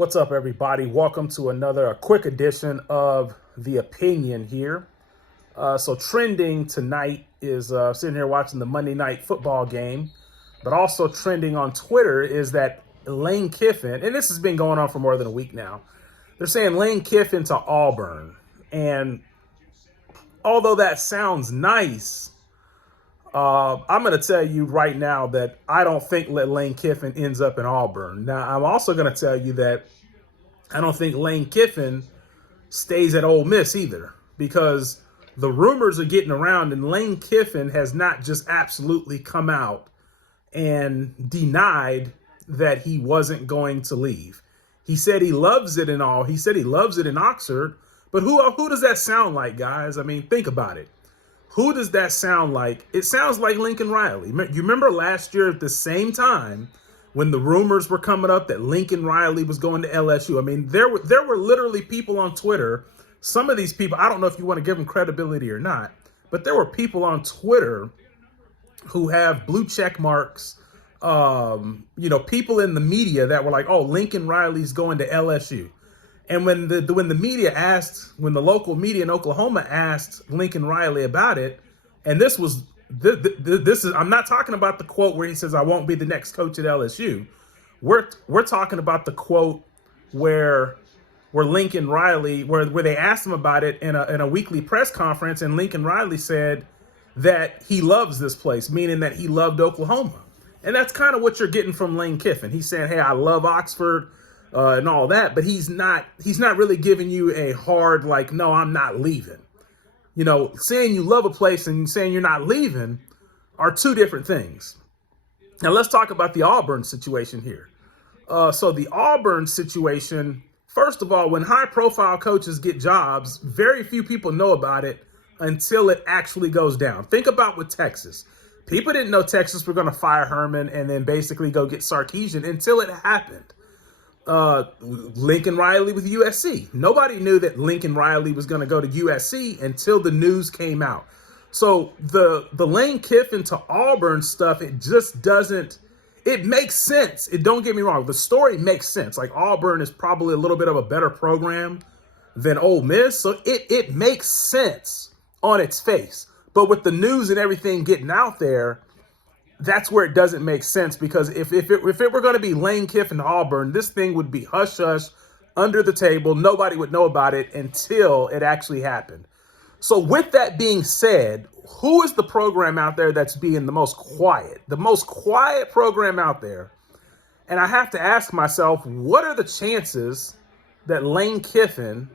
What's up, everybody? Welcome to a quick edition of The Opinion here. So trending tonight is sitting here watching the Monday night football game, but also trending on Twitter is that Lane Kiffin, and this has been going on for more than a week now, they're saying Lane Kiffin to Auburn. And although that sounds nice, I'm going to tell you right now that I don't think Lane Kiffin ends up in Auburn. Now, I'm also going to tell you that I don't think Lane Kiffin stays at Ole Miss either, because the rumors are getting around and Lane Kiffin has not just absolutely come out and denied that he wasn't going to leave. He said he loves it and all. He said he loves it in Oxford. But who does that sound like, guys? I mean, think about it. Who does that sound like? It sounds like Lincoln Riley. You remember last year at the same time when the rumors were coming up that Lincoln Riley was going to LSU? I mean, there were literally people on Twitter. Some of these people, I don't know if you want to give them credibility or not, but there were people on Twitter who have blue check marks, people in the media that were like, oh, Lincoln Riley's going to LSU. And when the local media in Oklahoma asked Lincoln Riley about it, and this is I'm not talking about the quote where he says I won't be the next coach at LSU. We're talking about the quote where Lincoln Riley, where they asked him about it in a weekly press conference, and Lincoln Riley said that he loves this place, meaning that he loved Oklahoma. And that's kind of what you're getting from Lane Kiffin. He's saying, hey, I love Oxford. And all that, but he's not really giving you a hard, like, no, I'm not leaving. You know, saying you love a place and saying you're not leaving are two different things. Now, let's talk about the Auburn situation here. So the Auburn situation, first of all, when high-profile coaches get jobs, very few people know about it until it actually goes down. Think about with Texas. People didn't know Texas were going to fire Herman and then basically go get Sarkisian until it happened. Lincoln Riley with USC. Nobody knew that Lincoln Riley was going to go to USC until the news came out. So the Lane Kiffin to Auburn stuff, it just doesn't, it makes sense. Don't get me wrong. The story makes sense. Like, Auburn is probably a little bit of a better program than Ole Miss. So it makes sense on its face. But with the news and everything getting out there, that's where it doesn't make sense, because if it were going to be Lane Kiffin to Auburn, this thing would be hush-hush, under the table. Nobody would know about it until it actually happened. So with that being said, who is the program out there that's being the most quiet? The most quiet program out there. And I have to ask myself, what are the chances that Lane Kiffin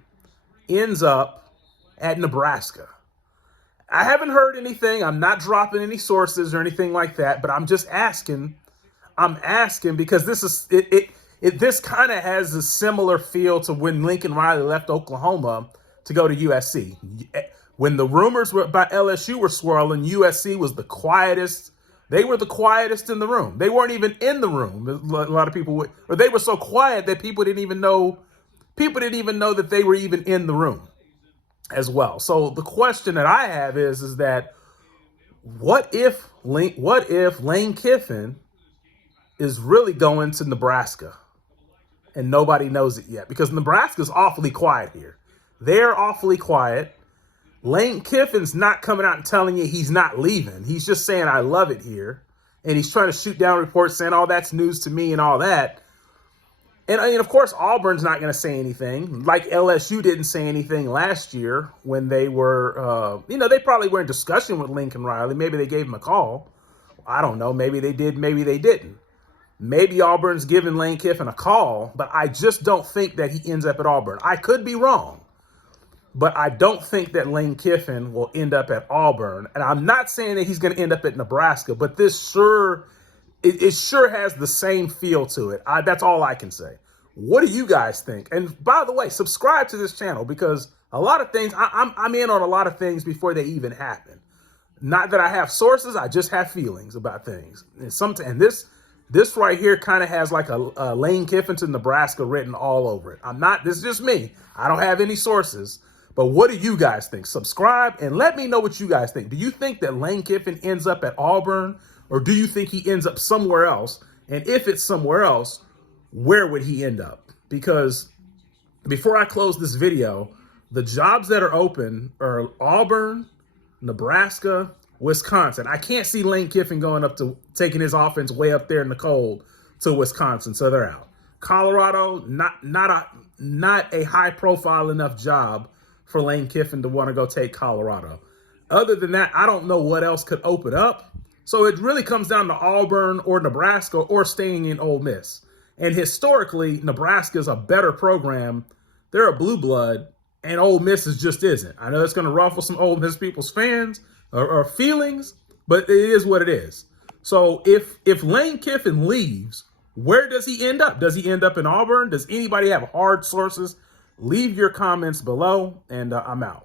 ends up at Nebraska? I haven't heard anything. I'm not dropping any sources or anything like that, but I'm just asking. I'm asking because this kind of has a similar feel to when Lincoln Riley left Oklahoma to go to USC. When the rumors about LSU were swirling, USC was the quietest. They were the quietest in the room. They weren't even in the room. A lot of people or they were so quiet that people didn't even know that they were even in the room as well. So the question that I have is that what if Lane Kiffin is really going to Nebraska and nobody knows it yet? Because Nebraska's awfully quiet here. They're awfully quiet. Lane Kiffin's not coming out and telling you he's not leaving. He's just saying, I love it here. And he's trying to shoot down reports saying, oh, that's news to me and all that. And of course, Auburn's not going to say anything, like LSU didn't say anything last year when they were, they probably were in discussion with Lincoln Riley. Maybe they gave him a call. I don't know. Maybe they did. Maybe they didn't. Maybe Auburn's giving Lane Kiffin a call, but I just don't think that he ends up at Auburn. I could be wrong, but I don't think that Lane Kiffin will end up at Auburn. And I'm not saying that he's going to end up at Nebraska, but this it sure has the same feel to it. That's all I can say. What do you guys think? And by the way, subscribe to this channel, because a lot of things, I'm in on a lot of things before they even happen. Not that I have sources, I just have feelings about things. And this right here kind of has like a Lane Kiffin to Nebraska written all over it. This is just me. I don't have any sources. But what do you guys think? Subscribe and let me know what you guys think. Do you think that Lane Kiffin ends up at Auburn? Or do you think he ends up somewhere else? And if it's somewhere else, where would he end up? because before I close this video, the jobs that are open are Auburn, Nebraska, Wisconsin. I can't see Lane Kiffin going up to taking his offense way up there in the cold to Wisconsin, so they're out. Colorado, not a high profile enough job for Lane Kiffin to want to go take Colorado. Other than that, I don't know what else could open up. So it really comes down to Auburn or Nebraska or staying in Ole Miss. And historically, Nebraska is a better program. They're a blue blood, and Ole Miss just isn't. I know it's going to ruffle some Ole Miss people's fans or feelings, but it is what it is. So if Lane Kiffin leaves, where does he end up? Does he end up in Auburn? Does anybody have hard sources? Leave your comments below, and I'm out.